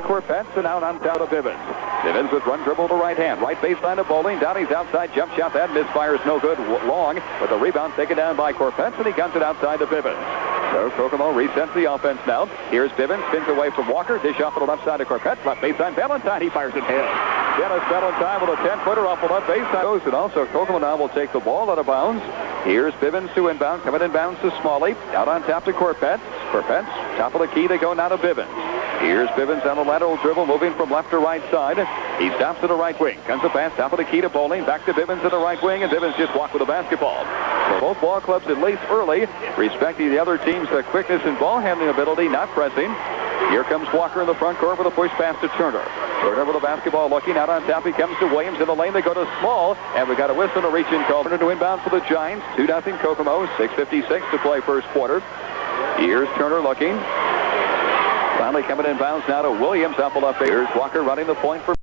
to Corpetz and out on down to Bivens. Bivens with run dribble to right hand. Right baseline to Bowling. Downey's outside jump shot. That misfires no good. Long. But the rebound taken down by Corpetz, and he guns it outside to Bivens. So Kokomo resets the offense now. Here's Bivens. Spins away from Walker. Dish off to the left side to Corpetz. Left baseline. Valentine. He fires it in. Dennis Valentine with a 10-footer off the left baseline. And also Kokomo now will take the ball out of bounds. Here's Bivens to inbound. Coming inbounds to Smalley. Out on top to Corpetz. Corpetz. Top of the key. They go now to Bivens. Here's Bivens on the lateral dribble, moving from left to right side. He stops to the right wing. Comes a pass, top of the key to Bowling. Back to Bivens to the right wing, and Bivens just walked with the basketball. So both ball clubs at least early, respecting the other team's quickness and ball handling ability, not pressing. Here comes Walker in the front court with a push pass to Turner. Turner with the basketball looking out on top. He comes to Williams in the lane. They go to Small, and we got a whistle to reach in call. Turner to inbound for the Giants. 2-0 Kokomo. 6:56 to play first quarter. Here's Turner looking. Finally coming inbounds now to Williams up the left. Here's Walker running the point for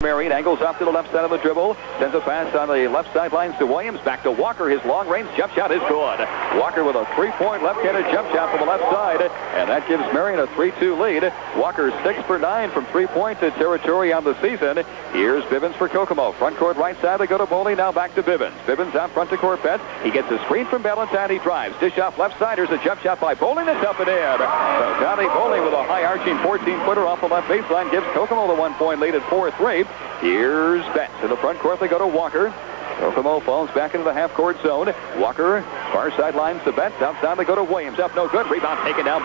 Marion. Angles off to the left side of the dribble. Sends a pass on the left sidelines to Williams. Back to Walker. His long-range jump shot is good. Walker with a three-point left-handed jump shot from the left side. And that gives Marion a 3-2 lead. Walker 6 for 9 from three-point territory on the season. Here's Bivens for Kokomo. Front court right side. They go to Bowling. Now back to Bivens. Bivens out front to Corpetz. He gets a screen from Valentine. He drives. Dish off left side. Here's a jump shot by Bowling. That's up and in. So Donnie Bowling with a high-arching 14-footer off the left baseline gives Kokomo the 1-point lead at 4-3. Here's Betts. In the front court, they go to Walker. Kokomo falls back into the half-court zone. Walker, far sidelines to Betts. Outside, they go to Williams. Up, no good. Rebound taken down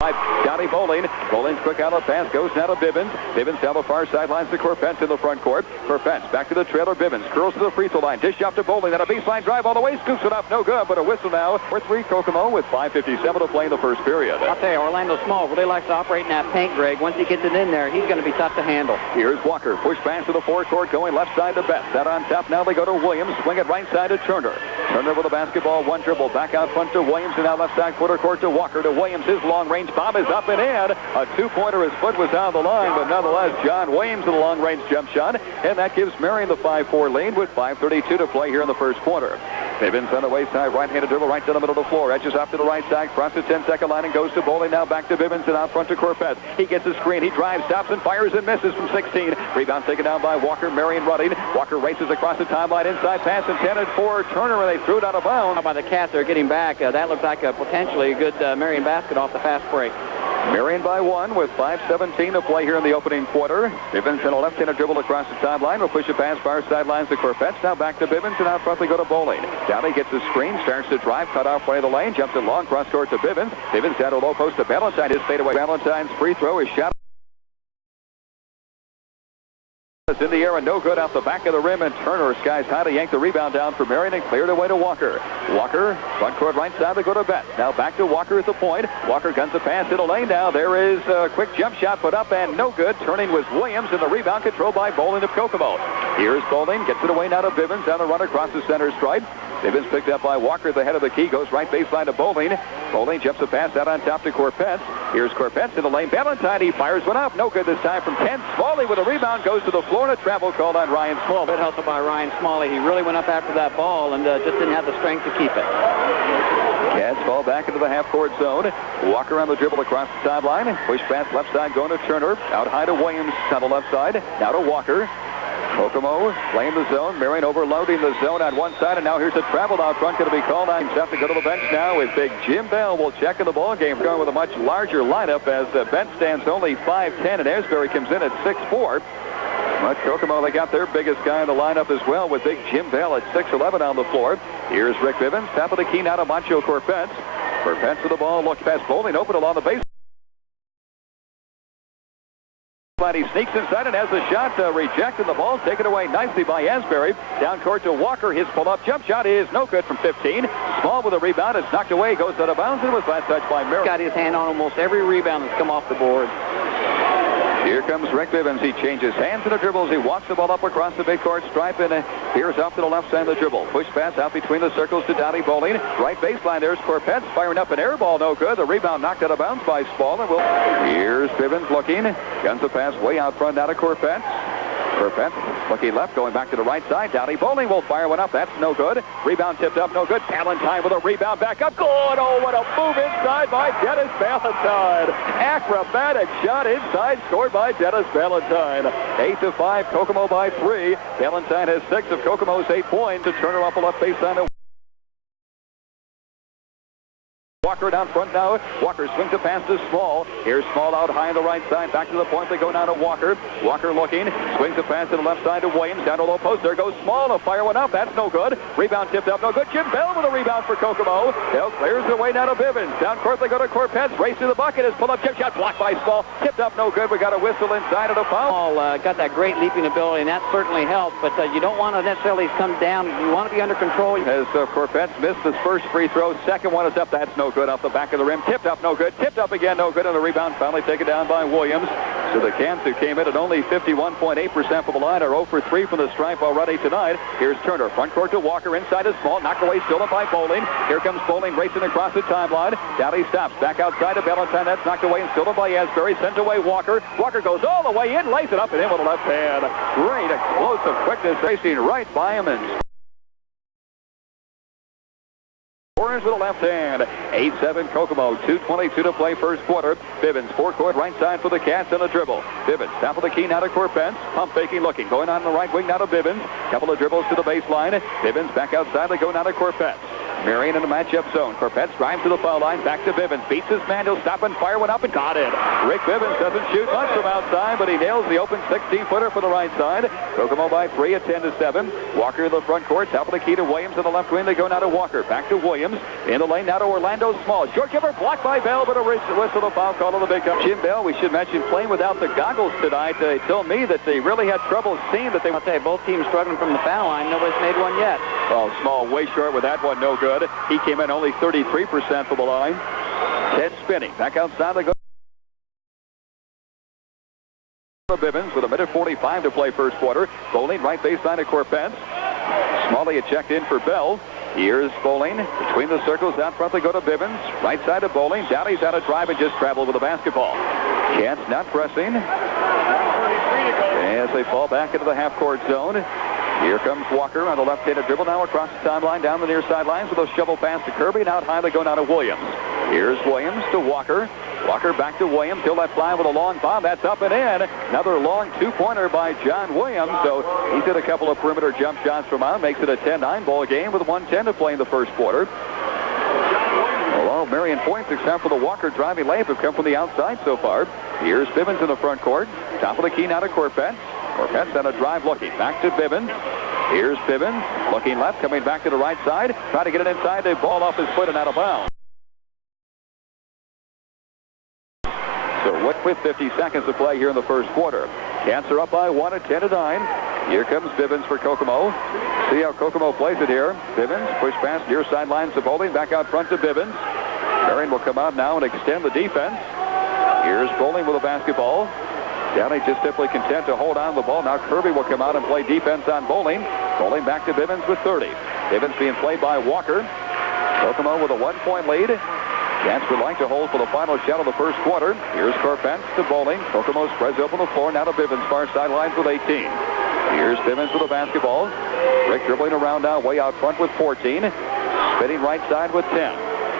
by Donnie Bowling. Bowling's quick out of pass. Goes now to Bivens. Bivens down the far sidelines to Corpetz in the front court. Corpetz back to the trailer. Bivens curls to the free throw line. Dish up to Bowling. Then a baseline drive all the way. Scoops it up. No good, but a whistle now. 4-3 Kokomo with 5:57 to play in the first period. I'll tell you, Orlando Small really likes to operate in that paint, Greg. Once he gets it in there, he's going to be tough to handle. Here's Walker. Push pass to the forecourt going left side to Betts. That on top. Now they go to Williams. Swing it right side to Turner. Turner with the basketball. One dribble. Back out front to Williams. And now left side quarter court to Walker. To Williams. His long-range bomb is up and in. A two-pointer. His foot was on the line, but nonetheless, John Williams with a long-range jump shot, and that gives Marion the 5-4 lead with 5:32 to play here in the first quarter. Bivens on the wayside, right-handed dribble right to the middle of the floor. Edges off to the right side, crosses the 10-second line and goes to Bowling. Now back to Bivens and out front to Corpetz. He gets a screen. He drives, stops, and fires and misses from 16. Rebound taken down by Walker. Marion running. Walker races across the timeline. Inside pass intended for Turner, and they threw it out of bounds. How about the Cats? They're getting back. That looks like a potentially good Marion basket off the fast break. Marion by 1 with 5:17 to play here in the opening quarter. Bivens in a left-handed dribble across the sideline. Will push a pass far sidelines to Corpetz. Now back to Bivens, and out front they go to Bowling. Downey gets the screen, starts to drive, cut off way of the lane, jumps it long, cross court to Bivens. Bivens down to low post to Valentine. His fadeaway. Valentine's free throw is shot in the air and no good off the back of the rim, and Turner skies high to yank the rebound down for Marion and cleared away to Walker. Walker, front court right side, they go to Betts. Now back to Walker at the point. Walker guns a pass in the lane now. There is a quick jump shot put up and no good. Turning was Williams, and the rebound controlled by Bowling of Kokomo. Here's Bowling, gets it away now to Bivens on the run across the center stripe. Bivens picked up by Walker at the head of the key, goes right baseline to Bowling. Bowling jumps a pass out on top to Corpetz. Here's Corpetz in the lane. Valentine, he fires one up. No good this time from 10. Smalley with a rebound goes to the floor, and a travel called on Ryan Smalley. Good hustle by Ryan Smalley. He really went up after that ball and just didn't have the strength to keep it. Cats fall back into the half-court zone. Walker on the dribble across the sideline. Push pass left side going to Turner. Out high to Williams on the left side. Now to Walker. Kokomo playing the zone. Marion overloading the zone on one side, and now here's a travel out front going to be called on. He's have to go to the bench now with big Jim Bell will check in the ball game. Going with a much larger lineup as Bent stands only 5'10", and Asbury comes in at 6'4". But Kokomo, they got their biggest guy in the lineup as well with big Jim Bell at 6'11" on the floor. Here's Rick Bivens, top of the key now to Mancho Corpetz. Corpetz with the ball, look past Bowling, open along the base. He sneaks inside and has the shot rejected. The ball taken away nicely by Asbury. Down court to Walker. His pull-up jump shot is no good from 15. Small with a rebound. It's knocked away. Goes out of bounds and was last touched by Marion. Got his hand on almost every rebound that's come off the board. Here comes Rick Bivens. He changes hands in the dribbles. He walks the ball up across the midcourt stripe and veers off to the left side of the dribble. Push pass out between the circles to Donnie Bowling. Right baseline, there's Corpetz firing up an air ball. No good. The rebound knocked out of bounds by Spall. Here's Bivens looking. Guns a pass way out front now to Corpetz. Corpetz looking left, going back to the right side. Downey Bowling will fire one up. That's no good. Rebound tipped up, no good. Ballantyne with a rebound back up. Good. Oh, what a move inside by Dennis Ballantyne. Acrobatic shot inside, scored by Dennis Ballantyne. 8-5, Kokomo by 3. Ballantyne has 6 of Kokomo's 8 points to turn her up a left baseline. Walker down front now. Walker swings a pass to Small. Here's Small out high on the right side. Back to the point. They go now to Walker. Walker looking. Swings a pass to the left side to Williams. Down to low post. There goes Small. To fire one up. That's no good. Rebound tipped up. No good. Jim Bell with a rebound for Kokomo. Bell clears the way now to Bivens. Down court they go to Corpetz. Race to the bucket. His pull-up chip shot blocked by Small. Tipped up. No good. We got a whistle inside of the foul. Small got that great leaping ability, and that certainly helped. But you don't want to necessarily come down. You want to be under control. As Corpetz missed his first free throw. Second one is up. That's no good. Off the back of the rim. Tipped up, no good. Tipped up again, no good. And the rebound finally taken down by Williams. So the Cans, who came in at only 51.8% from the line, are 0 for 3 from the stripe already tonight. Here's Turner. Front court to Walker. Inside is Small. Knocked away, stolen by Bowling. Here comes Bowling racing across the timeline. Downey stops. Back outside to Ballantyne. That's knocked away and stolen by Asbury. Sent away Walker. Walker goes all the way in, lays it up and in with the left hand. Great explosive quickness racing right by him and Orange with a left hand. 8-7 Kokomo. 2:22 to play first quarter. Bivens forecourt right side for the Cats on a dribble. Bivens top of the key now to Corpetz. Pump faking looking. Going on the right wing now to Bivens. Couple of dribbles to the baseline. Bivens back outside. They go now to Corpetz. Marion in the matchup zone. Corpetz drives to the foul line. Back to Bivens. Beats his man. He'll stop and fire one up and got it. Rick Bivens doesn't shoot much from outside, but he nails the open 16-footer for the right side. Kokomo by 3 at 10-7. Walker in the front court. Top of the key to Williams in the left wing. They go now to Walker. Back to Williams. In the lane now to Orlando Small. Short giver blocked by Bell, but a whistle of foul call on the big up. Jim Bell, we should mention, playing without the goggles tonight. They told me that they really had trouble seeing that they... I'll tell you, both teams struggling from the foul line. Nobody's made one yet. Oh, Small way short with that one. No good. He came in only 33% from the line. 10 spinning. Back outside they go. Bivens with 1:45 to play first quarter. Bowling right baseline to Corpetz. Smalley had checked in for Bell. Here's Bowling. Between the circles out front they go to Bivens. Right side to Bowling. Downey's out of drive and just traveled with the basketball. Chance not pressing. As they fall back into the half-court zone. Here comes Walker on the left-handed dribble now across the timeline down the near sidelines with a shovel pass to Kirby. And out high they go now to Williams. Here's Williams to Walker. Walker back to Williams. He'll let fly with a long bomb. That's up and in. Another long two-pointer by John Williams. So he's hit a couple of perimeter jump shots from out. Makes it a 10-9 ball game with 1:10 to play in the first quarter. All Marion points except for the Walker driving lane have come from the outside so far. Here's Bivens in the front court. Top of the key now to Corpetz. Corpetz on a drive looking. Back to Bivens. Here's Bivens looking left, coming back to the right side. Trying to get it inside. The ball off his foot and out of bounds. So with 50 seconds to play here in the first quarter. Cats are up by 1 at 10-9. Here comes Bivens for Kokomo. See how Kokomo plays it here. Bivens push pass near sidelines to Bowling. Back out front to Bivens. Marion will come out now and extend the defense. Here's Bowling with a basketball. Downey just simply content to hold on the ball. Now Kirby will come out and play defense on Bowling. Bowling back to Bivens with 30. Bivens being played by Walker. Kokomo with a 1-point lead. Cats would like to hold for the final shot of the first quarter. Here's Corpetz to Bowling. Kokomo spreads open the floor. Now to Bivens, far sidelines with 18. Here's Bivens with the basketball. Rick dribbling around now, way out front with 14. Spinning right side with 10.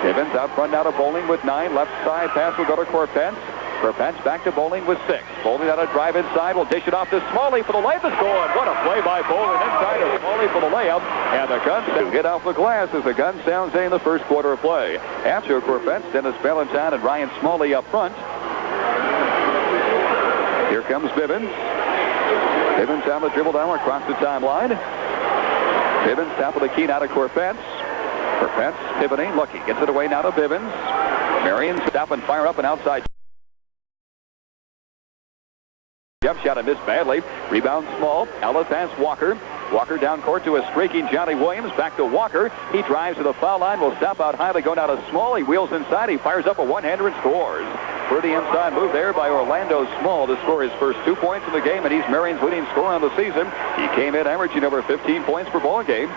Bivens out front now to Bowling with 9. Left side pass will go to Corpetz. Corpetz back to Bowling with 6. Bowling on a drive inside. Will dish it off to Smalley for the layup. The score. What a play by Bowling inside of Smalley for the layup. And the gun to get off the glass as the gun sounds in the first quarter of play. After Corpetz, Dennis Ballantyne and Ryan Smalley up front. Here comes Bivens. Bivens on the dribble down across the timeline. Bivens top of the key now to Corpetz. Corpetz pivoting, looking. Gets it away now to Bivens. Marion stop and fire up and outside. Jump shot and missed badly. Rebound Small. Outlet pass Walker. Walker down court to a streaking Johnny Williams. Back to Walker. He drives to the foul line. Will stop out high. They go down to Small. He wheels inside. He fires up a one-hander and scores. Pretty inside move there by Orlando Small to score his first 2 points in the game, and he's Marion's leading scorer on the season. He came in averaging over 15 points per ball game.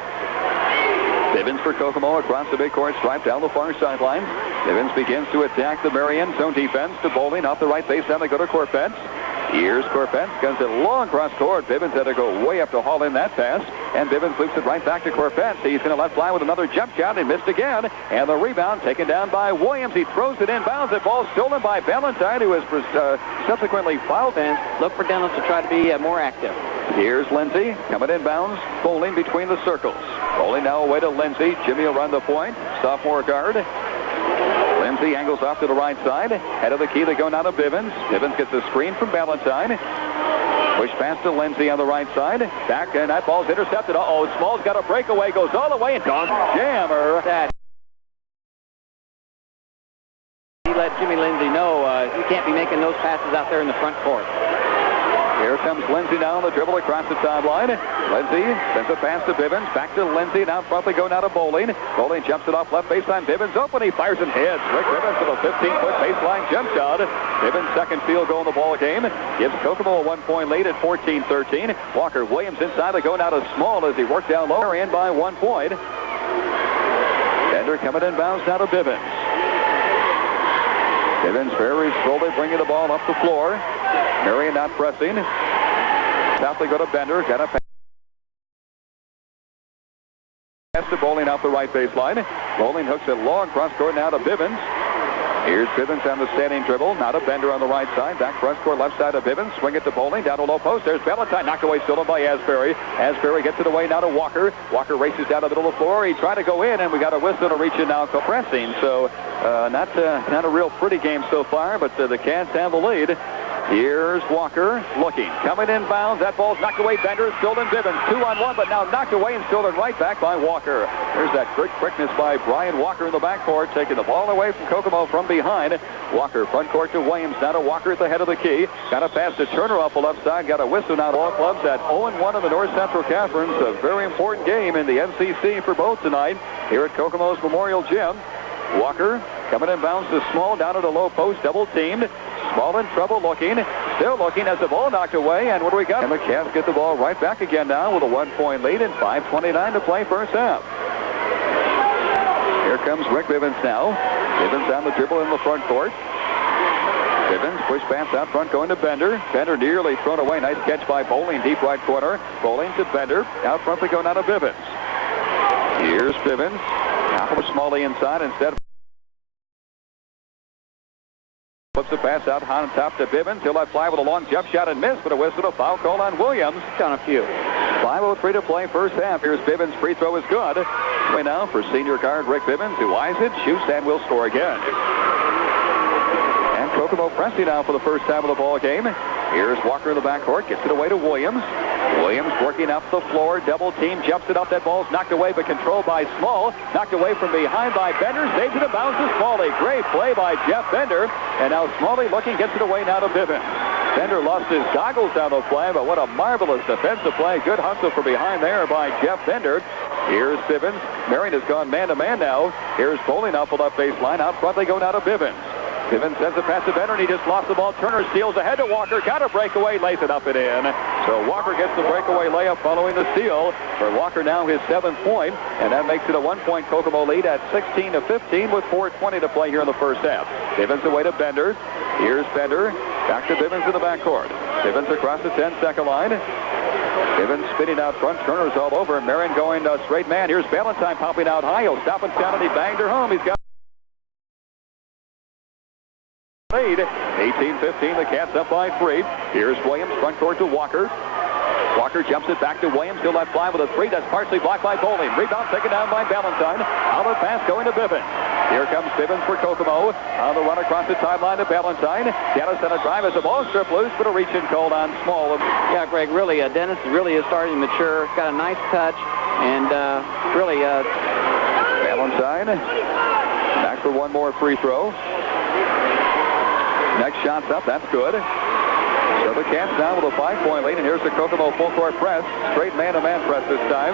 Bivens for Kokomo across the midcourt stripe down the far sideline. Bivens begins to attack the Marion zone defense to Bowling off the right baseline. They go to Corpetz. Here's Corpence, guns it long cross court. Bivens had to go way up to haul in that pass, and Bivens loops it right back to Corpence. He's going to let fly with another jump shot. He missed again, and the rebound taken down by Williams. He throws it inbounds. The ball stolen by Valentine, who was subsequently fouled. And look for Dennis to try to be more active. Here's Lindsay coming inbounds, bowling between the circles. Bowling now away to Lindsay. Jimmy will run the point. Sophomore guard. Lindsay angles off to the right side. Head of the key, they go now to Bivens. Bivens gets a screen from Valentine. Push pass to Lindsay on the right side. Back, and that ball's intercepted. Uh-oh, Small's got a breakaway. Goes all the way, and jammer. He let Jimmy Lindsay know you can't be making those passes out there in the front court. Here comes Lindsay now on the dribble across the sideline. Lindsay sends a pass to Bivens. Back to Lindsay. Now front they go now to Bowling. Bowling jumps it off left baseline. Bivens open. He fires and hits. Rick Bivens with a 15-foot baseline jump shot. Bivens' second field goal in the ball game. Gives Kokomo a 1-point lead at 14-13. Walker Williams inside. They go now to Small as he worked down lower in by 1 point. Bender coming inbounds now to Bivens. Bivens very slowly bringing the ball up the floor. Marion not pressing. South they go to Bender. Got a pass to Bowling off the right baseline. Bowling hooks it long cross court now to Bivens. Here's Bivens on the standing dribble. Now to Bender on the right side. Back cross court left side of Bivens. Swing it to Bowling. Down to low post. There's Valentine. Knocked away stolen by Asbury. Asbury gets it away now to Walker. Walker races down the middle of the floor. He tried to go in, and we got a whistle to reach in now pressing. So not a real pretty game so far, but the Cats have the lead. Here's Walker looking. Coming inbounds. That ball's knocked away. Bender, stolen Bivens. 2-on-1, but now knocked away and stolen right back by Walker. There's that quick quickness by Brian Walker in the backcourt, taking the ball away from Kokomo from behind. Walker front court to Williams. Now to Walker at the head of the key. Got a pass to Turner off the left side. Got a whistle now to all clubs at 0-1 in the North Central Conference. A very important game in the NCC for both tonight here at Kokomo's Memorial Gym. Walker coming inbounds to Small down at the low post, double teamed. Small in trouble looking, still looking as the ball knocked away, and what do we got? And the Cats get the ball right back again now with a 1-point lead and 5:29 to play first half. Here comes Rick Bivens now. Bivens on the dribble in the front court. Bivens push pass out front going to Bender. Bender nearly thrown away. Nice catch by Bowling, deep right corner. Bowling to Bender. Out front they go now to Bivens. Here's Bivens. Now for Smalley inside instead. Flips the pass out on top to Bivens. He'll let fly with a long jump shot and miss, but a whistle, a foul call on Williams. Done a few. 5:03 to play first half. Here's Bivens. Free throw is good. Way now for senior guard Rick Bivens, who eyes it, shoots, and will score again. And Kokomo pressing now for the first half of the ball game. Here's Walker in the backcourt. Gets it away to Williams. Williams working up the floor. Double team. Jumps it up. That ball's knocked away, but controlled by Small. Knocked away from behind by Bender. Saves it and bounces Smalley. Great play by Jeff Bender. And now Smalley looking. Gets it away now to Bivens. Bender lost his goggles down the play, but what a marvelous defensive play. Good hustle from behind there by Jeff Bender. Here's Bivens. Marion has gone man-to-man now. Here's Bowling up the left baseline. Out front they go now to Bivens. Bivens sends a pass to Bender, and he just lost the ball. Turner steals ahead to Walker. Got a breakaway, lays it up and in. So Walker gets the breakaway layup following the steal. For Walker now his 7th point, and that makes it a 1-point Kokomo lead at 16-15 with 4:20 to play here in the first half. Bivens away to Bender. Here's Bender. Back to Bivens in the backcourt. Bivens across the 10-second line. Bivens spinning out front. Turner's all over. Marion going straight man. Here's Valentine popping out high. He'll stop and sound, and he banged her home. He's got lead. 18-15, the Cats up by 3. Here's Williams, front court to Walker. Walker jumps it back to Williams. He'll let fly with a 3. That's partially blocked by Bowling. Rebound taken down by Valentine. Outlet pass going to Bivens. Here comes Bivens for Kokomo. On the run across the sideline to Valentine. Dennis on a drive as the ball strip loose, but a reach and called on Small. Yeah, Greg, really, Dennis really is starting to mature. Got a nice touch, and really... Valentine back for one more free throw. Next shot's up. That's good. So the Cats now with a 5-point lead, and here's the Kokomo full-court press. Straight man-to-man press this time.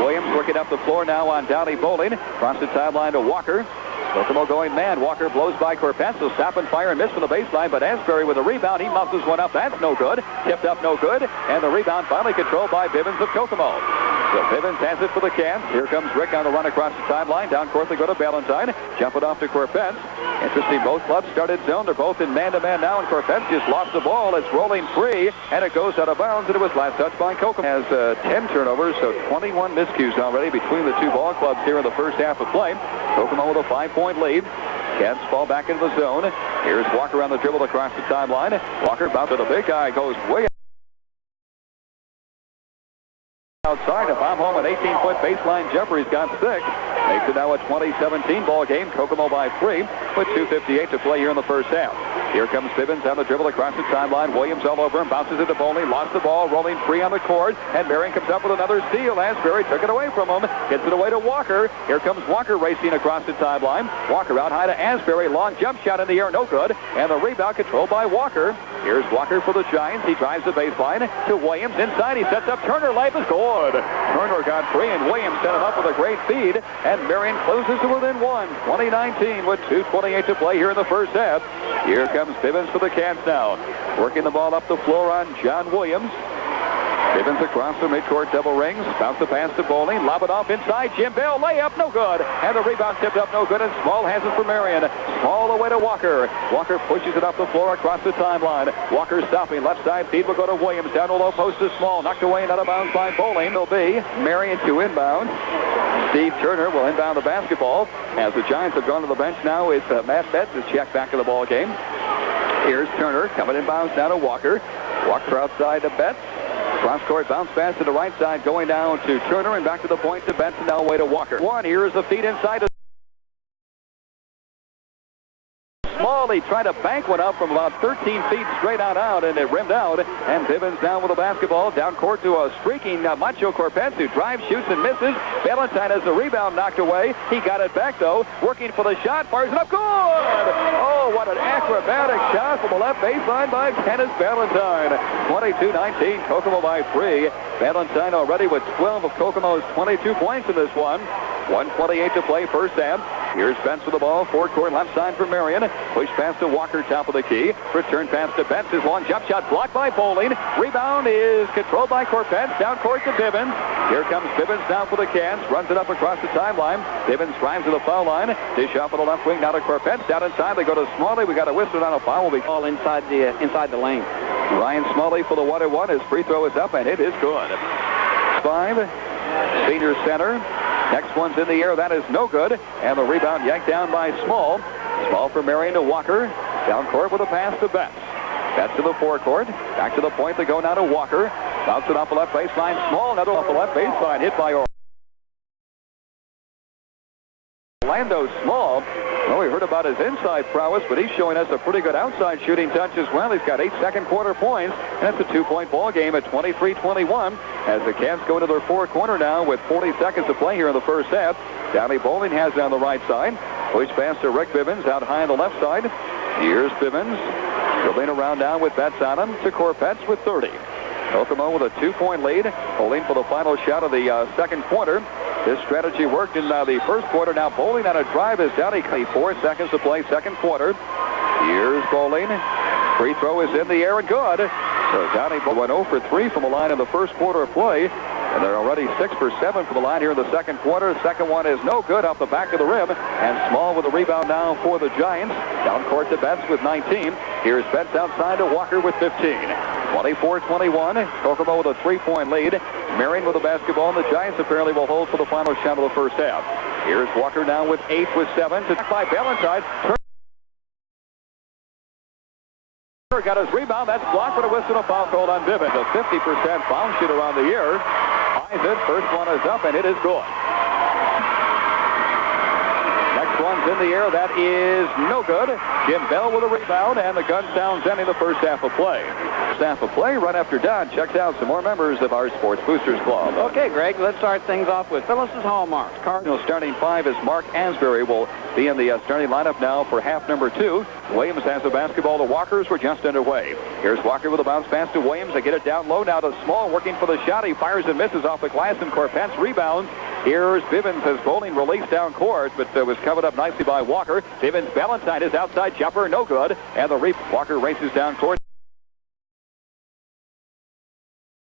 Williams working up the floor now on Downey Bowling. Across the sideline to Walker. Kokomo going man. Walker blows by Corpence. He'll stop and fire and miss from the baseline, but Asbury with a rebound. He muscles one up. That's no good. Tipped up, no good. And the rebound finally controlled by Bivens of Kokomo. So Bivens has it for the Cats. Here comes Rick on the run across the timeline. Down court they go to Ballantyne. Jump it off to Corpence. Interesting, both clubs started zone. They're both in man-to-man now, and Corpence just lost the ball. It's rolling free, and it goes out of bounds, and it was last touched by Kokomo. Has 10 turnovers, so 21 miscues already between the two ball clubs here in the first half of play. Kokomo with a 5-point lead. Cats fall back into the zone. Here's Walker on the dribble across the timeline. Walker bounces to the big guy, goes way outside to bomb home an 18-foot baseline jumper. He's got 6. Makes it now a 20-17 ball game. Kokomo by 3 with 2:58 to play here in the first half. Here comes Bivens on the dribble across the timeline. Williams all over him. Bounces it to Bowling. Lost the ball. Rolling free on the court. And Marion comes up with another steal. Asbury took it away from him. Gets it away to Walker. Here comes Walker racing across the timeline. Walker out high to Asbury. Long jump shot in the air. No good. And the rebound controlled by Walker. Here's Walker for the Giants. He drives the baseline to Williams. Inside he sets up Turner. Life is good. Turner got free and Williams set it up with a great feed. And Marion closes to within 1. 20-19 with 2:28 to play here in the first half. Here comes Bivens for the Cats now. Working the ball up the floor on John Williams. Bivens across the midcourt, double rings. Bounce the pass to Bowling. Lob it off inside. Jim Bell, layup, no good. And the rebound tipped up, no good. And Small has it for Marion. Small away to Walker. Walker pushes it up the floor across the timeline. Walker stopping. Left side feed will go to Williams. Down to low post to Small. Knocked away and out of bounds by Bowling. It'll be Marion to inbound. Steve Turner will inbound the basketball. As the Giants have gone to the bench now, it's Matt Betts is checked back in the ball game. Here's Turner coming inbounds now to Walker. Walker outside to Betts. Cross-court bounce pass to the right side, going down to Turner and back to the point to Benson. Now away to Walker. Here's the feed inside to Small. He tried to bank one up from about 13 feet straight out, and it rimmed out. And Bivens down with the basketball. Down court to a streaking Macho Corpence, who drives, shoots, and misses. Ballantyne has the rebound knocked away. He got it back, though. Working for the shot. Fires it up. Good! Oh, what an acrobatic shot from the left baseline by Kenneth Ballantyne. 22-19, Kokomo by 3. Ballantyne already with 12 of Kokomo's 22 points in this one. 1:28 to play first half. Here's Betts with the ball. Forecourt left side for Marion. Push pass to Walker, top of the key. Return pass to Betts. His long jump shot blocked by Bowling. Rebound is controlled by Corpence. Down court to Bivens. Here comes Bivens down for the Cats. Runs it up across the timeline. Bivens drives to the foul line. Dish off on the left wing. Now to Corpence. Down inside. They go to Smalley. We got a whistle on a foul. Will be all inside the lane. Ryan Smalley for the 1-1. His free throw is up, and it is good. 5. Senior center. Next one's in the air. That is no good. And the rebound yanked down by Small. Small for Marion to Walker. Down court with a pass to Betts. Betts to the forecourt. Back to the point. They go now to Walker. Bounce it off the left baseline. Small. Another off the left baseline. Hit by Orlando Small. Well, we heard about his inside prowess, but he's showing us a pretty good outside shooting touch as well. He's got 8 second-quarter points, and it's a 2-point ball game at 23-21 as the Cats go to their four-corner now with 40 seconds to play here in the first half. Downey Bowling has it on the right side. Push pass to Rick Bivens out high on the left side. Here's Bivens. Dribbling around now with Betts on him to Corpence with 30. Kokomo with a 2-point lead, holding for the final shot of the second quarter. This strategy worked in the first quarter. Now Bowling on a drive is down. 4 seconds to play second quarter. Here's Bowling. Free throw is in the air and good. So Downey went 0 for 3 from the line in the first quarter of play. And they're already 6 for 7 from the line here in the second quarter. The second one is no good off the back of the rim. And Small with a rebound now for the Giants. Down court to Betts with 19. Here's Betts outside to Walker with 15. 24-21. Kokomo with a 3-point lead. Marion with the basketball. And the Giants apparently will hold for the final shot of the first half. Here's Walker now with 8 with 7. To by Ballantyne. Turner got his rebound. That's blocked, but a whistle and a foul called on Bivens. A 50% foul shooter on the year. Eyes it. First one is up, and it is good. Next one's in the air. That is no good. Jim Bell with a rebound, and the gun sounds ending the first half of play. Half of play right after Don checks out some more members of our Sports Boosters Club. Okay, Greg, let's start things off with Phyllis's Hallmarks. Cardinals starting 5 is Mark Asbury will be in the starting lineup now for half number 2. Williams has the basketball to Walkers. We're just underway. Here's Walker with a bounce pass to Williams. They get it down low now to Small, working for the shot. He fires and misses off the glass, and Corpence rebounds. Here's Bivens as Bowling released down court, but was covered up nicely by Walker. Bivens Ballantyne is outside jumper, no good. And the Walker races down court.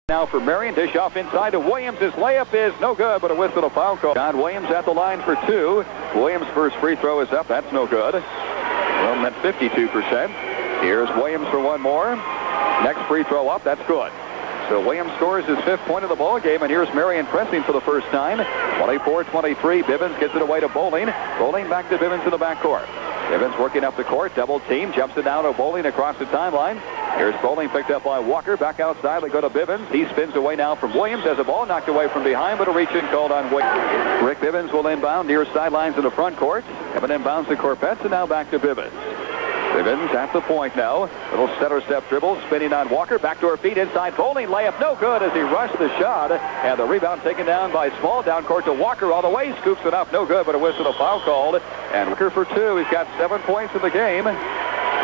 Now for Marion, dish off inside to Williams. His layup is no good, but a whistle, a foul call. John Williams at the line for two. Williams' first free throw is up. That's no good. Well, that's 52%. Here's Williams for one more. Next free throw up. That's good. So Williams scores his fifth point of the ball game, and here's Marion pressing for the first time. 24-23. Bivens gets it away to Bowling. Bowling back to Bivens in the backcourt. Bivens working up the court, double team, jumps it down to Bowling across the timeline. Here's Bowling picked up by Walker. Back outside, they go to Bivens. He spins away now from Williams. Has a ball knocked away from behind, but a reach-in called on Williams. Rick Bivens will inbound near sidelines in the front court. Evan inbounds to Corpetz, and now back to Bivens. Bivens at the point now. Little center step dribble, spinning on Walker. Backdoor feed inside. Bowling layup no good as he rushed the shot. And the rebound taken down by Small. Down court to Walker all the way. Scoops it up. No good, but a whistle, a foul called. And Walker for two. He's got 7 points in the game.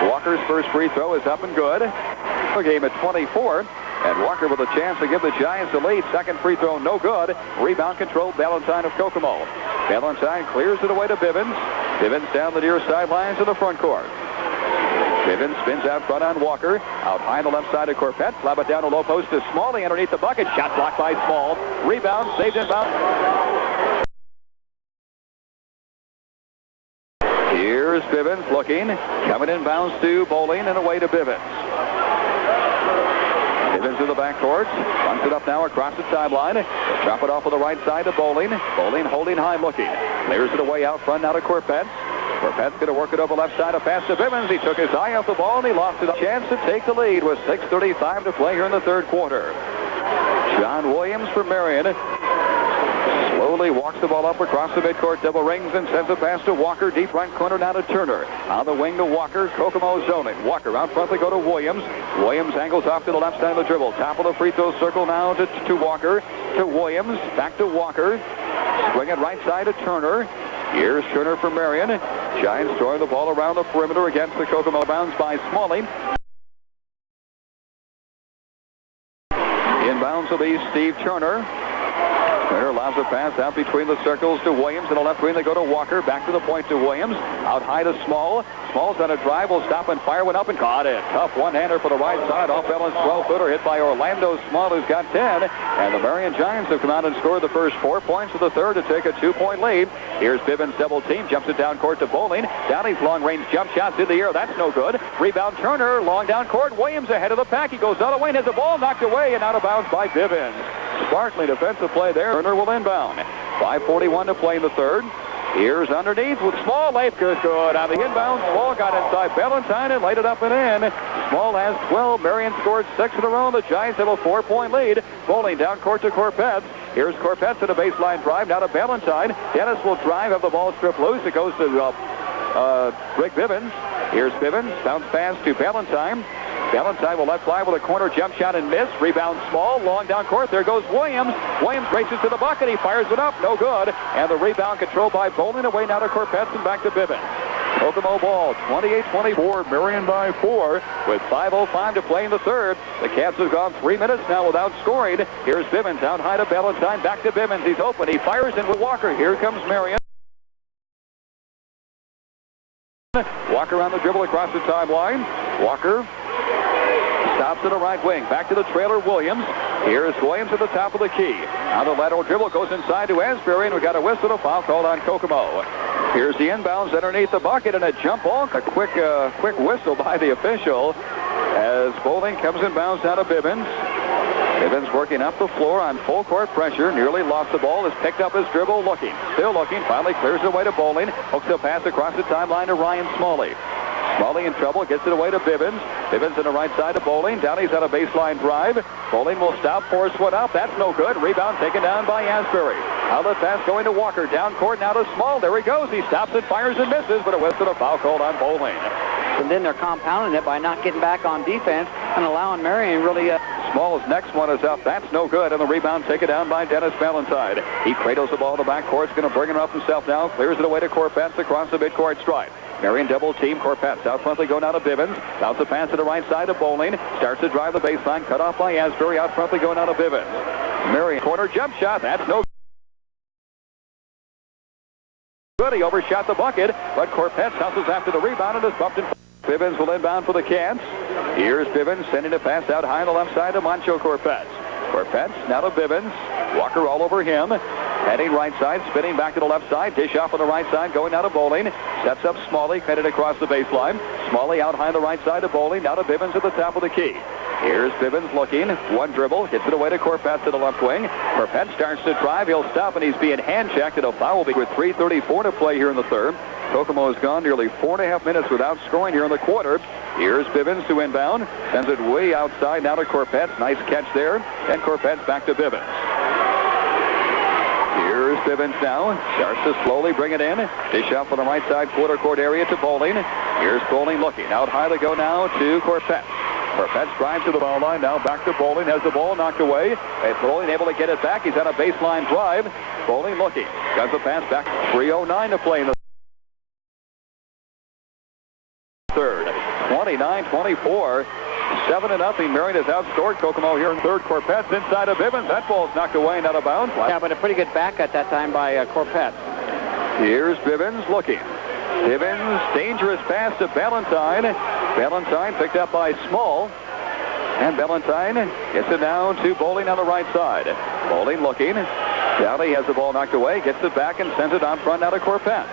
Walker's first free throw is up and good. The game at 24. And Walker with a chance to give the Giants a lead. Second free throw, no good. Rebound controlled, Valentine of Kokomo. Valentine clears it away to Bivens. Bivens down the near sidelines to the front court. Bivens spins out front on Walker. Out high on the left side of Corpetz. Flab it down to low post to Smalley underneath the bucket. Shot blocked by Small. Rebound, saved in bounds. Here's Bivens looking. Coming in bounds to Bowling and away to Bivens. Bivens to the backcourt. Runs it up now across the timeline. Drop it off on the right side to Bowling. Bowling holding high looking. Clears it away out front now to Corpetz. Corpetz going to work it over left side. A pass to Bivens. He took his eye off the ball and he lost it. A chance to take the lead with 6:35 to play here in the third quarter. John Williams for Marion. Slowly walks the ball up across the midcourt, double rings, and sends a pass to Walker. Deep right corner now to Turner. On the wing to Walker. Kokomo zoning. Walker out front, they go to Williams. Williams angles off to the left side of the dribble. Top of the free throw circle now to Walker. To Williams. Back to Walker. Swing it right side to Turner. Here's Turner for Marion. Giants throwing the ball around the perimeter against the Kokomo. Bounds by Smalley. Inbounds will be Steve Turner. Turner allows a pass out between the circles to Williams. In the left wing, they go to Walker. Back to the point to Williams. Out high to Small. Small's on a drive. Will stop and fire one up and caught it. Tough one-hander for the right side. Off balance 12-footer hit by Orlando Small, who's got 10. And the Marion Giants have come out and scored the first 4 points of the third to take a 2-point lead. Here's Bivens double team. Jumps it down court to Bowling. Downey's long-range jump shots in the air. That's no good. Rebound Turner. Long down court. Williams ahead of the pack. He goes all the way and has the ball knocked away and out of bounds by Bivens. Sparkly defensive play there. Turner will inbound. 5:41 to play in the third. Here's underneath with Small. Late good. On the inbound, Small got inside Valentine and laid it up and in. Small has 12. Marion scored 6 in a row. The Giants have a 4-point lead. Bowling down court to Corpetz. Here's Corpetz at a baseline drive. Now to Valentine. Dennis will drive. Have the ball stripped loose. It goes to Rick Bivens. Here's Bivens. Bounce pass to Valentine. Valentine will let fly with a corner jump shot and miss. Rebound Small. Long down court. There goes Williams. Williams races to the bucket. He fires it up. No good. And the rebound controlled by Bowling. Away now to Corpetz and back to Bivens. Kokomo ball 28-24. Marion by 4 with 5:05 to play in the third. The Cats have gone 3 minutes now without scoring. Here's Bivens out high to Valentine. Back to Bivens. He's open. He fires in with Walker. Here comes Marion. Walker on the dribble across the timeline. Walker stops to the right wing. Back to the trailer, Williams. Here's Williams at the top of the key. On the lateral dribble, goes inside to Asbury, and we got a whistle, a foul called on Kokomo. Here's the inbounds underneath the bucket, and a jump ball. A quick whistle by the official as Bowling comes in bounds out of Bivens. Bivens working up the floor on full court pressure. Nearly lost the ball. Has picked up his dribble. Looking. Still looking. Finally clears it away to Bowling. Hooks a pass across the timeline to Ryan Smalley. Smalley in trouble. Gets it away to Bivens. Bivens on the right side to Bowling. Downey's on a baseline drive. Bowling will stop. Force one up. That's no good. Rebound taken down by Asbury. Outlet pass going to Walker. Down court now to Small. There he goes. He stops it, fires and misses, but a whistle, a foul called on Bowling. And then they're compounding it by not getting back on defense and allowing Marion really... Small's next one is up. That's no good. And the rebound taken down by Dennis Valentine. He cradles the ball in the backcourt. He's going to bring it up himself now. Clears it away to Corpetz across the midcourt stripe. Marion double team. Corpetz out front. They go now to Bivens. Bounce the pass to the right side of Bowling. Starts to drive the baseline. Cut off by Asbury. Out front. They go now to Bivens. Marion corner jump shot. That's no good. He overshot the bucket, but Corpetz hustles after the rebound and is bumped in. Bivens will inbound for the Cats. Here's Bivens sending a pass out high on the left side to Moncho Corpetz. Corpetz now to Bivens. Walker all over him. Heading right side, spinning back to the left side. Dish off on the right side, going now to Bowling. Sets up Smalley, headed across the baseline. Smalley out high the right side to Bowling. Now to Bivens at the top of the key. Here's Bivens looking. One dribble. Hits it away to Corpetz to the left wing. Corpetz starts to drive. He'll stop, and he's being hand-checked. And a foul will be with 3:34 to play here in the third. Kokomo has gone nearly 4.5 minutes without scoring here in the quarter. Here's Bivens to inbound. Sends it way outside now to Corpetz. Nice catch there. And Corpetz back to Bivens. Here's Bivens now. Starts to slowly bring it in. Dish out from the right side quarter court area to Bowling. Here's Bowling looking. Out high to go now to Corpetz. Corpetz drives to the foul line. Now back to Bowling. Has the ball knocked away. And Bowling able to get it back. He's on a baseline drive. Bowling looking. Does the pass back. 3:09 to play in the third. 29-24. 7-0. Marion has outscored Kokomo here in third. Corpetz inside of Bivens. That ball's knocked away and out of bounds. Yeah, but a pretty good back at that time by Corpetz. Here's Bivens looking. Bivens, dangerous pass to Valentine. Valentine picked up by Small. And Valentine gets it now to Bowling on the right side. Bowling looking. Downey has the ball knocked away, gets it back and sends it on front now to Corpetz.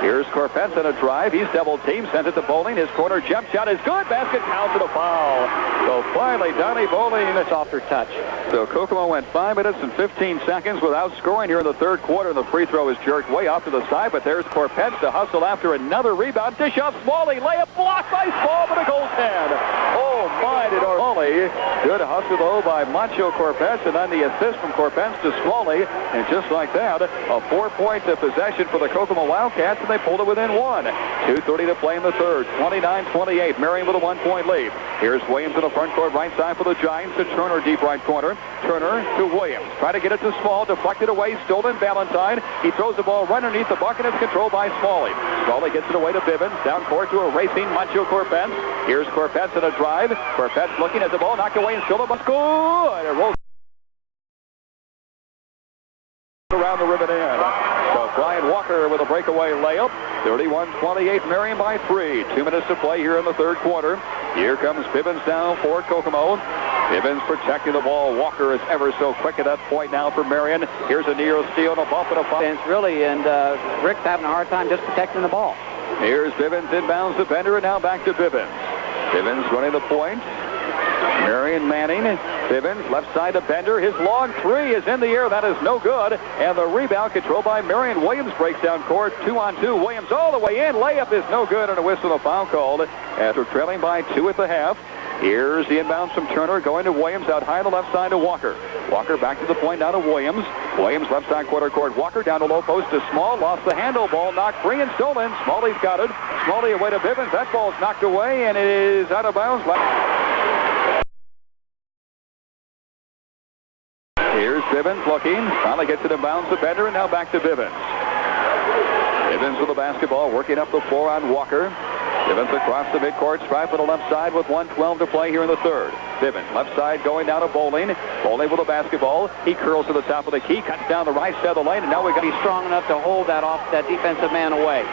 Here's Corpetz on a drive. He's double-teamed, sends it to Bowling. His corner jump shot is good. Basket counts and a foul. So finally, Donnie Bowling. A softer touch. So Kokomo went 5 minutes and 15 seconds without scoring here in the third quarter. The free throw is jerked way off to the side, but there's Corpetz to hustle after another rebound. Dish off Smalley. Layup blocked by Small, but a goaltend. Oh, my, did Smalley. Good hustle, though, by Macho Corpetz, and then the assist from Corpetz to Smalley. And just like that, a 4-point possession for the Kokomo Wildcats. They pulled it within one. 2:30 to play in the third. 29-28. Marion with a 1-point lead. Here's Williams in the front court right side for the Giants to Turner deep right corner. Turner to Williams. Try to get it to Small. Deflected away. Stolen Valentine. He throws the ball right underneath the bucket. It's controlled by Smalley. Smalley gets it away to Bivens. Down court to a racing Macho Corpetz. Here's Corpetz in a drive. Corpetz looking at the ball. Knocked away and still a score. And it rolls around the ribbon end. So Brian Walker with a breakaway layup. 31-28, Marion by 3. 2 minutes to play here in the third quarter. Here comes Bivens now for Kokomo. Bivens protecting the ball. Walker is ever so quick at that point now for Marion. Here's a near steal and a bump and a pump. And it's really, and Rick's having a hard time just protecting the ball. Here's Bivens inbounds the Bender, and now back to Bivens. Bivens running the point. Marion Manning. Bivens left side to Bender. His long three is in the air. That is no good. And the rebound controlled by Marion. Williams breaks down court. 2-on-2. Williams all the way in. Layup is no good, and a whistle and a foul called after trailing by 2 at the half. Here's the inbounds from Turner going to Williams out high on the left side to Walker. Walker back to the point now to Williams. Williams left side quarter court. Walker down to low post to Small. Lost the handle. Ball knocked free and stolen. Smalley's got it. Smalley away to Bivens. That ball's knocked away and it is out of bounds. Here's Bivens looking. Finally gets it in bounds to Bender, and now back to Bivens. Bivens with the basketball, working up the floor on Walker. Bivens across the midcourt, stripe on the left side with 1:12 to play here in the third. Bivens, left side going down to Bowling. Bowling with the basketball. He curls to the top of the key, cuts down the right side of the lane, and now we've got to be strong enough to hold that off that defensive man away.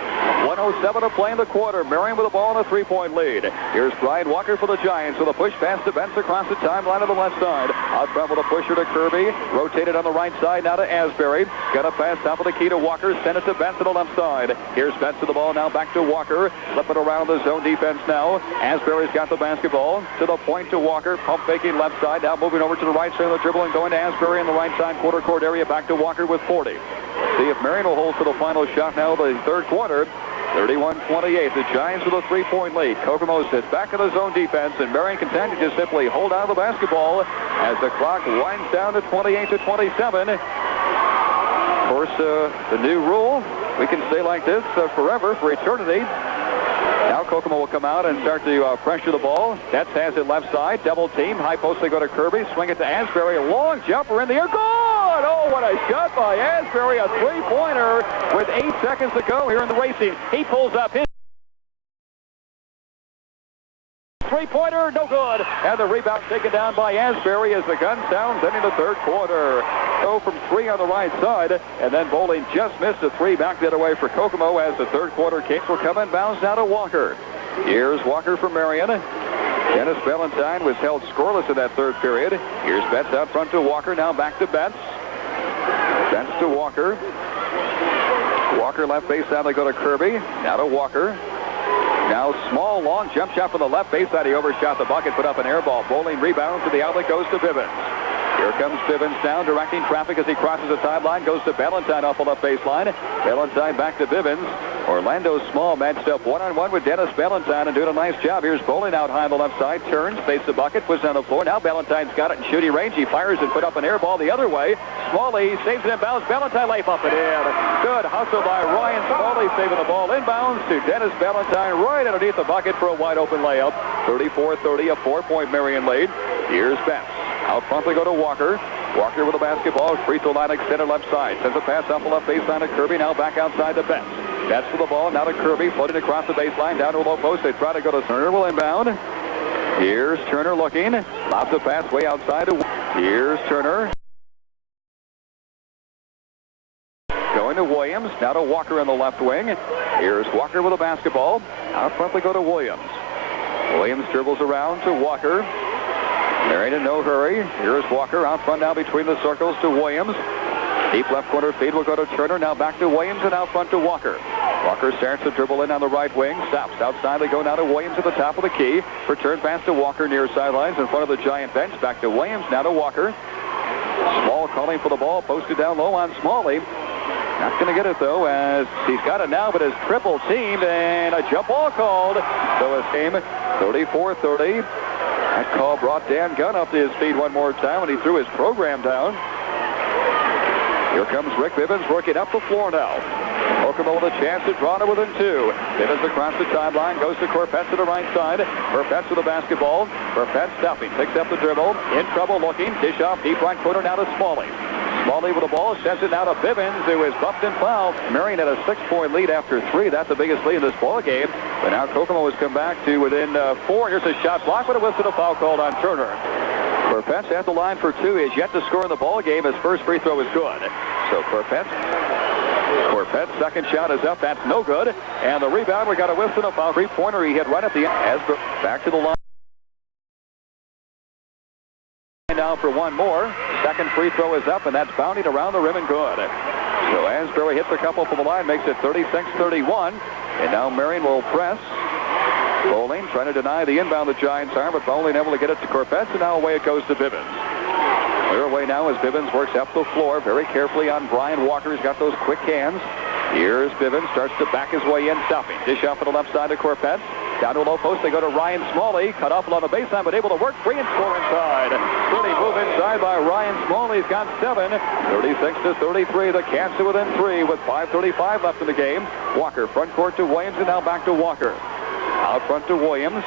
1:07 to play in the quarter. Marion with the ball and a 3-point lead. Here's Brian Walker for the Giants with a push pass to Benz across the timeline on the left side. Out front with a pusher to Kirby. Rotated on the right side now to Asbury. Got a pass top of the key to Walker. Send it to Benz to the left side. Here's Benz to the ball now back to Walker. Flip it around the zone defense now. Asbury's got the basketball to the point to Walker. Pump faking left side. Now moving over to the right side of the dribble and going to Asbury in the right side quarter court area. Back to Walker with 40. See if Marion will hold for the final shot now the third quarter. 31-28. The Giants with a 3-point lead. Kokomo sits back in the zone defense, and Marion continues to simply hold on to the basketball as the clock winds down to 28-27. Of course, the new rule, we can stay like this forever, for eternity. Now Kokomo will come out and start to pressure the ball. Betts has it left side, double team. High post they go to Kirby. Swing it to Asbury. A long jumper in the air. Good! Oh, what a shot by Asbury. A three-pointer with 8 seconds to go here in the racing. He pulls up his three-pointer, no good. And the rebound taken down by Asbury as the gun sounds ending the third quarter. So from 3 on the right side, and then Bowling just missed a 3 back that away for Kokomo as the third quarter kicks will come in bounds now to Walker. Here's Walker for Marion. Dennis Valentine was held scoreless in that third period. Here's Betts out front to Walker. Now back to Betts. Betts to Walker. Walker left base side. They go to Kirby. Now to Walker. Now small, long jump shot from the left base side. He overshot the bucket, put up an air ball. Bowling rebound to the outlet, goes to Bivens. Here comes Bivens down, directing traffic as he crosses the sideline. Goes to Valentine off the left baseline. Valentine back to Bivens. Orlando Small matched up one-on-one with Dennis Valentine and doing a nice job. Here's Bowling out high on the left side. Turns, faces the bucket, puts it on the floor. Now Valentine's got it in shooting range. He fires and put up an air ball the other way. Smalley saves it inbounds. Valentine layup up and in. Good hustle by Ryan Smalley, saving the ball inbounds to Dennis Valentine right underneath the bucket for a wide open layup. 34-30, a 4-point Marion lead. Here's Betts. Out front they go to Walker. Walker with the basketball. Free throw line extended left side. Sends a pass off the left baseline to Kirby. Now back outside to Betts. Betts for the ball. Now to Kirby. Floating across the baseline. Down to a low post. They try to go to Turner. Will inbound. Here's Turner looking. Lobs the pass way outside. Here's Turner. Going to Williams. Now to Walker in the left wing. Here's Walker with the basketball. Out front they go to Williams. Williams dribbles around to Walker. Marion in no hurry. Here's Walker out front now between the circles to Williams. Deep left corner feed will go to Turner. Now back to Williams and out front to Walker. Walker starts to dribble in on the right wing. Stops outside. They go now to Williams at the top of the key. Return pass to Walker near sidelines in front of the Giant bench. Back to Williams. Now to Walker. Small calling for the ball. Posted down low on Smalley. Not going to get it, though, as he's got it now, but is triple teamed, and a jump ball called. So it's game 34-30. That call brought Dan Gunn up to his feet one more time, and he threw his program down. Here comes Rick Bivens working up the floor now. Kokomo with a chance to draw to within two. Bivens across the sideline, goes to Corpetz to the right side. Corpetz with the basketball. Corpetz stopping, picks up the dribble. In trouble looking, dish off deep right corner now to Smalley. Smalley with the ball, sends it now to Bivens, who is bumped and fouled. Marion had a 6-point lead after 3. That's the biggest lead in this ball game. But now Kokomo has come back to within 4. Here's a shot blocked, but a whistle, a foul called on Turner. Corpetz at the line for 2. He has yet to score in the ball game. His first free throw is good. So Corpetz, second shot is up. That's no good. And the rebound, we got a whistle, a foul. Three-pointer he hit right at the end. Back to the line. Now for one more. Second free throw is up, and that's bounding around the rim and good. So Asbury hits a couple from the line, makes it 36-31. And now Marion will press. Bowling trying to deny the inbound the Giants are, but Bowling able to get it to Corpetz, and now away it goes to Bivens. Clear away now as Bivens works up the floor very carefully on Brian Walker. He's got those quick hands. Here's Bivens, starts to back his way in, stopping. Dish off on the left side to Corpetz. Down to a low post, they go to Ryan Smalley. Cut off along the baseline, but able to work free and score inside. Pretty move inside by Ryan Smalley. He's got 7. 36-33. The Cats are within 3 with 5:35 left in the game. Walker, front court to Williams, and now back to Walker. Out front to Williams.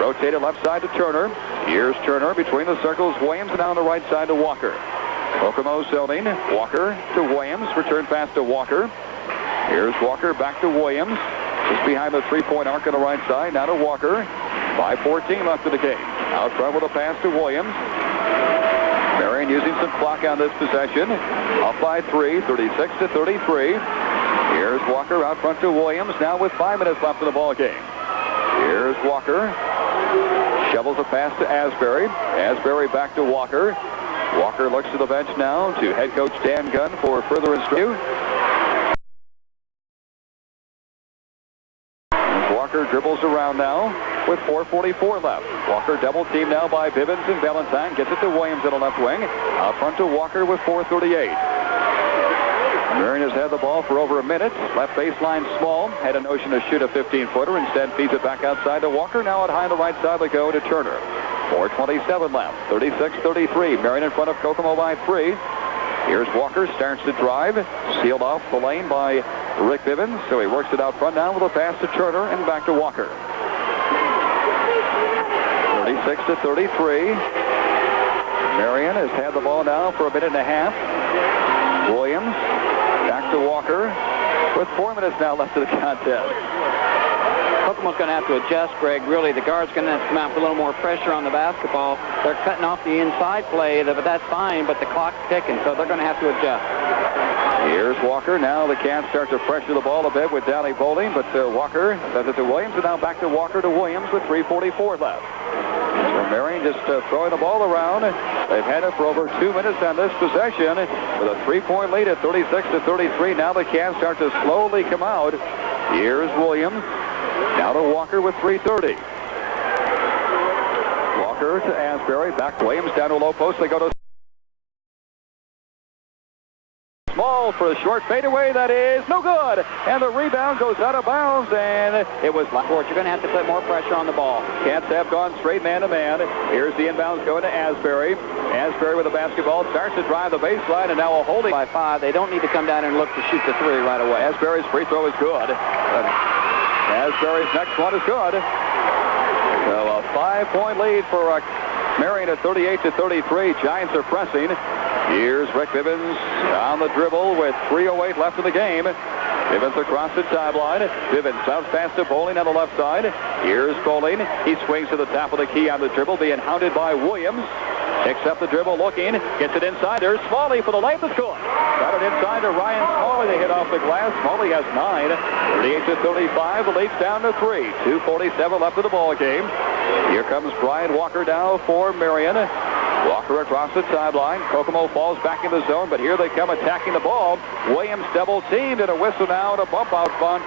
Rotated left side to Turner. Here's Turner between the circles. Williams, and down the right side to Walker. Kokomo zoning. Walker to Williams. Return pass to Walker. Here's Walker back to Williams. Just behind the three-point arc on the right side. Now to Walker. 5:14 left in the game. Out front with a pass to Williams. Marion using some clock on this possession. Up by 3, 36-33. Here's Walker out front to Williams. Now with 5 minutes left in the ball game. Here's Walker. Shovels a pass to Asbury. Asbury back to Walker. Walker looks to the bench now to head coach Dan Gunn for further instruction. Walker dribbles around now with 4:44 left. Walker double teamed now by Bivens and Valentine. Gets it to Williams in the left wing. Out front to Walker with 4:38. Marion has had the ball for over a minute. Left baseline Small. Had a notion to shoot a 15-footer. Instead feeds it back outside to Walker. Now at high on the right side they go to Turner. 4:27 left. 36-33. Marion in front of Kokomo by 3. Here's Walker. Starts to drive. Sealed off the lane by Rick Bivens. So he works it out front now with a pass to Turner and back to Walker. 36-33. Marion has had the ball now for a minute and a half. Williams back to Walker with 4 minutes now left of the contest. Kokomo's going to have to adjust, Greg. Really, the guard's going to have to come out with a little more pressure on the basketball. They're cutting off the inside play, but that's fine, but the clock's ticking, so they're going to have to adjust. Here's Walker. Now the Cats start to pressure the ball a bit with Downey bowling, but Walker does it to Williams, and now back to Walker to Williams with 3:44 left. So Marion just throwing the ball around. They've had it for over 2 minutes on this possession with a 3-point lead at 36-33. Now the Cats start to slowly come out. Here's Williams. Now to Walker with 3:30. Walker to Asbury. Back Williams down to low post. They go to Small for a short fadeaway. That is no good. And the rebound goes out of bounds, and it was You're going to have to put more pressure on the ball. Cats have gone straight man-to-man. Here's the inbounds going to Asbury. Asbury with the basketball starts to drive the baseline, and now a holding by 5. They don't need to come down and look to shoot the 3 right away. Asbury's free throw is good. Asbury's next one is good. So a 5-point lead for Marion at 38-33. Giants are pressing. Here's Rick Bivens on the dribble with 3:08 left in the game. Bivens across the sideline. Bivens bounce pass to Bowling on the left side. Here's Bowling. He swings to the top of the key on the dribble, being hounded by Williams. Picks up the dribble, looking, gets it inside. There's Smalley for the layup. It's good. Got it inside to Ryan Smalley. They hit off the glass. Smalley has 9. 38-35. The lead's down to 3. 2:47 left of the ball game. Here comes Brian Walker now for Marion. Walker across the sideline. Kokomo falls back in the zone, but here they come attacking the ball. Williams double teamed, and a whistle now to bump out front.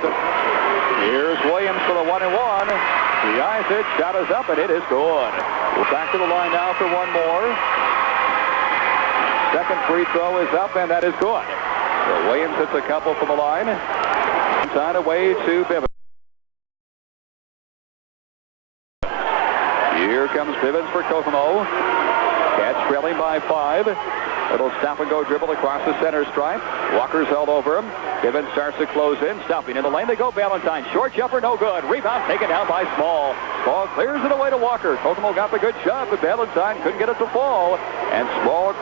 Here's Williams for the 1-and-1. He eyes it, shot is up, and it is good. We're back to the line now for one more. Second free throw is up, and that is good. So Williams hits a couple from the line. Inside away to Bivens. Here comes Bivens for Kokomo. Cats trailing by 5. Little stop-and-go dribble across the center stripe. Walker's held over him. Bivens starts to close in. Stopping in the lane. They go Valentine. Short jumper, no good. Rebound taken down by Small. Small clears it away to Walker. Kokomo got the good shot, but Valentine couldn't get it to fall. And Small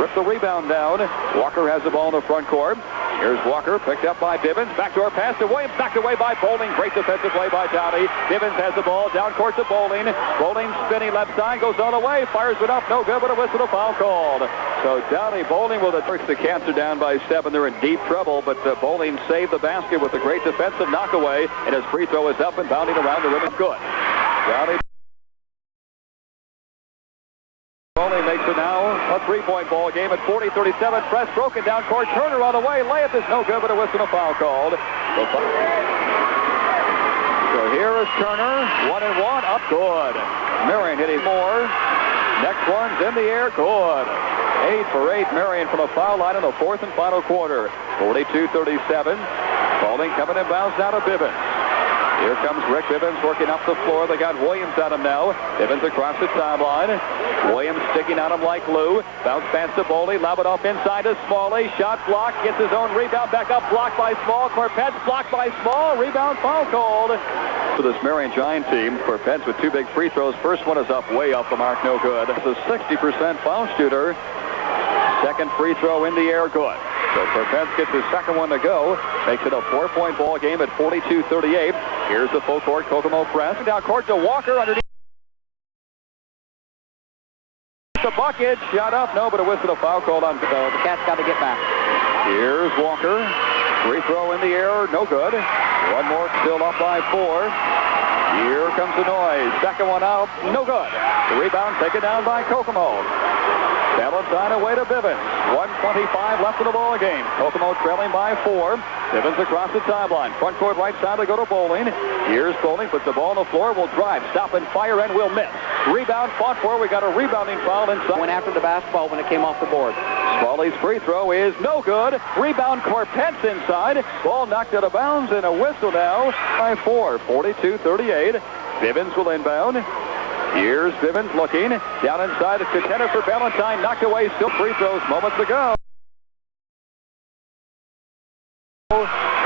ripped the rebound down. Walker has the ball in the front court. Here's Walker, picked up by Bivens. Backdoor pass to Williams, backed away by Bowling. Great defensive play by Downey. Bivens has the ball, down court to Bowling. Bowling spinning left side, goes all the way, fires it up, no good, but a whistle, a foul called. So Downey Bowling with the tricks. The Cats are down by 7. They're in deep trouble, but Bowling saved the basket with a great defensive knockaway, and his free throw is up and bounding around the rim. It's good. Downey Bowling makes it now a 3-point ball game at 40-37. Press broken down court. Turner on the way. Layup is no good, but a whistle and a foul called. So here is Turner. 1-and-1 up good. Marion hitting more. Next one's in the air. Good. 8 for 8. Marion from the foul line in the 4th and final quarter. 42-37. Bowling coming in bounds now to Bivens. Here comes Rick Bivens working up the floor. They got Williams on him now. Bivens across the sideline. Williams sticking on him like glue. Bounce pass to Bowley. Lob it off inside to Smalley. Shot blocked. Gets his own rebound. Back up. Blocked by Small. Corpetz blocked by Small. Rebound foul called. For this Marion Giant team, Corpetz with 2 big free throws. First one is up way off the mark. No good. It's a 60% foul shooter. Second free throw in the air. Good. So Corpetz gets his second one to go. Makes it a 4-point ball game at 42-38. Here's the full court Kokomo press. Down court to Walker underneath the bucket. Shot up. No, but a whistle, a foul called on. So the Cats got to get back. Here's Walker. Free throw in the air. No good. One more still up by 4. Here comes the noise. Second one out. No good. The rebound taken down by Kokomo. Valentine away to Bivens. 1:25 left in the ball game. Kokomo trailing by 4. Bivens across the sideline. Front court right side, they go to Bowling. Here's Bowling, puts the ball on the floor, will drive, stop and fire, and will miss. Rebound fought for. We got a rebounding foul inside. Went after the basketball when it came off the board. Smalley's free throw is no good. Rebound Corpetz inside. Ball knocked out of bounds, and a whistle now by 4. 42-38. Bivens will inbound. Here's Bivens looking. Down inside, it's contender for Valentine. Knocked away, still free throws moments ago.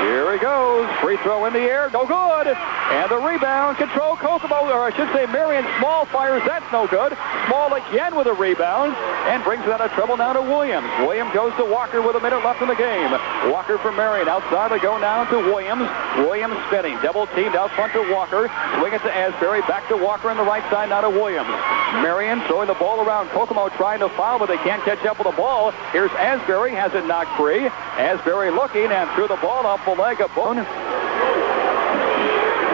Here he goes. Free throw. throw in the air, no good. And the rebound, control Kokomo, or I should say Marion. Small fires, that's no good. Small again with a rebound and brings it out of trouble now to Williams. Williams goes to Walker with a minute left in the game. Walker for Marion. Outside they go now to Williams. Williams spinning. Double teamed out front to Walker. Swing it to Asbury. Back to Walker on the right side now to Williams. Marion throwing the ball around. Kokomo trying to foul, but they can't catch up with the ball. Here's Asbury. Has it knocked free. Asbury looking and threw the ball off the leg of Bone.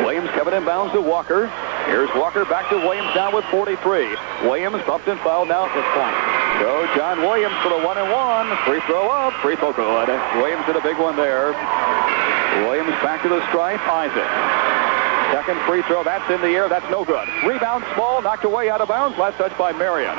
Williams coming inbounds to Walker. Here's Walker back to Williams now with 43. Williams bumped and fouled now at this point. So John Williams for the 1-and-1. Free throw up. Free throw good. Williams did a big one there. Williams back to the stripe. Isaac. Second free throw. That's in the air. That's no good. Rebound Small. Knocked away out of bounds. Last touch by Marion.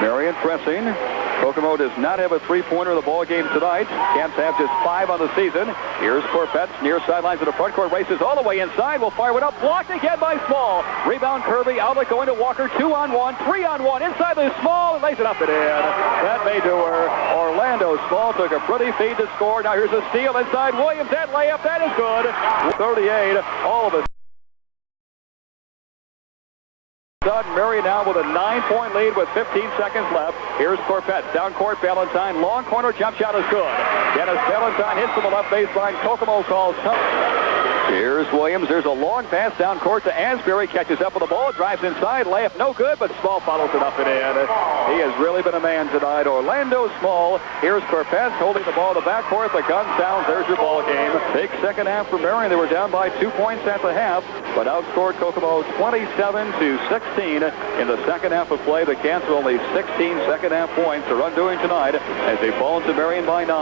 Marion pressing. Kokomo does not have a three-pointer in the ball game tonight. Camps have just 5 on the season. Here's Corpetz near sidelines of the front court. Races all the way inside. Will fire it up. Blocked again by Small. Rebound Kirby. Outlet going to Walker. 2-on-1. 3-on-1. Inside the Small. And lays it up and in. That may do her. Orlando Small took a pretty feed to score. Now here's a steal inside Williams. That layup. That is good. 38. All of a Marion now with a 9-point lead with 15 seconds left. Here's Corpetz. Down court, Valentine. Long corner jump shot is good. Dennis Valentine hits from the left baseline. Kokomo calls tough. Here's Williams. There's a long pass down court to Asbury. Catches up with the ball. Drives inside. Layup no good, but Small follows it up and in. He has really been a man tonight. Orlando Small. Here's Corpetz holding the ball in the backcourt. The gun sounds. There's your ball game. Big second half for Marion. They were down by 2 points at the half, but outscored Kokomo 27-16 in the second half of play. The Cats with only 16 second half points. Their undoing tonight as they fall to Marion by 9.